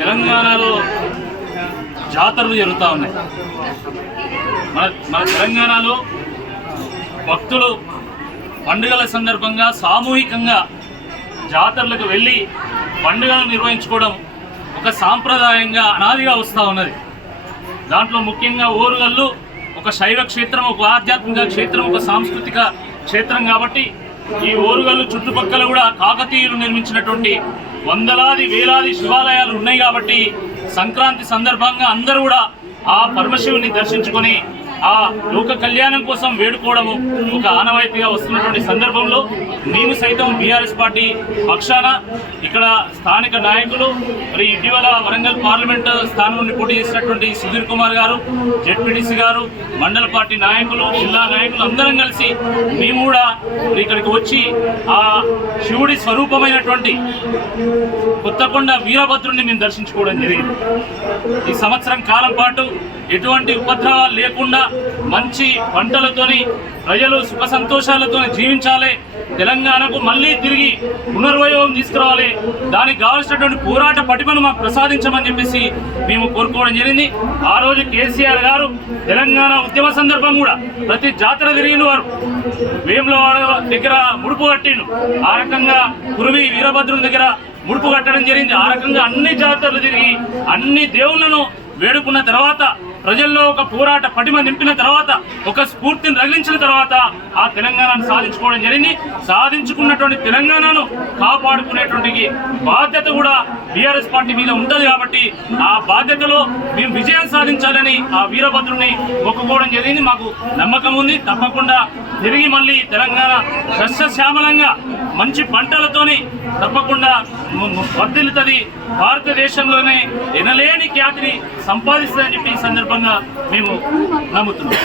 తెలంగాణలో జాతరలు జరుగుతూ ఉన్నాయి. మన తెలంగాణలో భక్తులు పండుగల సందర్భంగా సామూహికంగా జాతరలకు వెళ్ళి పండుగలు నిర్వహించుకోవడం ఒక సాంప్రదాయంగా అనాదిగా వస్తూ ఉన్నది. దాంట్లో ముఖ్యంగా ఓరుగల్లు ఒక శైవ క్షేత్రం, ఒక ఆధ్యాత్మిక క్షేత్రం, ఒక సాంస్కృతిక క్షేత్రం. కాబట్టి ఈ ఓరుగల్లు చుట్టుపక్కల కూడా కాకతీయులు నిర్మించినటువంటి వందలాది వేలాది శివాలయాలు ఉన్నాయి. కాబట్టి సంక్రాంతి సందర్భంగా అందరూ కూడా ఆ పరమశివుని దర్శించుకొని ఆ లోక కళ్యాణం కోసం వేడుకోవడము ఒక ఆనవాయితీగా వస్తున్నటువంటి సందర్భంలో మేము సైతం బీఆర్ఎస్ పార్టీ పక్షాన ఇక్కడ స్థానిక నాయకులు, మరి ఇటీవల వరంగల్ పార్లమెంట్ స్థానం నుండి పోటీ చేసినటువంటి సుధీర్ కుమార్ గారు, జెడ్పీటీసీ గారు, మండల పార్టీ నాయకులు, జిల్లా నాయకులు అందరం కలిసి మేము కూడా ఇక్కడికి వచ్చి ఆ శివుడి స్వరూపమైనటువంటి కొత్తకొండ వీరభద్రుడిని మేము దర్శించుకోవడం జరిగింది. ఈ సంవత్సరం కాలం పాటు ఎటువంటి ఉపద్రవాలు లేకుండా మంచి పంటలతోని ప్రజలు సుఖ సంతోషాలతో జీవించాలి, తెలంగాణకు మళ్ళీ తిరిగి పునర్వైభవం తీసుకురావాలి, దానికి కావాల్సినటువంటి పోరాట పటిమను మాకు ప్రసాదించమని చెప్పేసి మేము కోరుకోవడం జరిగింది. ఆ రోజు కేసీఆర్ గారు తెలంగాణ ఉద్యమ సందర్భం కూడా ప్రతి జాతర తిరిగిన వారు వేములవాడ దగ్గర ముడుపు కట్టిండు, ఆ రకంగా కురువి వీరభద్రుని దగ్గర ముడుపు కట్టడం జరిగింది. ఆ రకంగా అన్ని జాతరలు తిరిగి అన్ని దేవుళ్లను వేడుకున్న తర్వాత ప్రజల్లో ఒక పోరాట పటిమ నింపిన తర్వాత ఒక స్ఫూర్తిని రగిలించిన తర్వాత ఆ తెలంగాణను సాధించుకోవడం జరిగింది. సాధించుకున్నటువంటి తెలంగాణను కాపాడుకునేటువంటి బాధ్యత కూడా బీఆర్ఎస్ పార్టీ మీద ఉంటుంది. కాబట్టి ఆ బాధ్యతలో మేము విజయం సాధించాలని ఆ వీరభద్రుని మొక్కుకోవడం జరిగింది. మాకు నమ్మకం ఉంది, తప్పకుండా తిరిగి మళ్ళీ తెలంగాణ సస్యశ్యామలంగా మంచి పంటలతోని తప్పకుండా వర్ధిల్లుతుంది, భారతదేశంలోనే ఎనలేని ఖ్యాతిని సంపాదిస్తుందని చెప్పి ఈ సందర్భంగా మేము నమ్ముతున్నాం.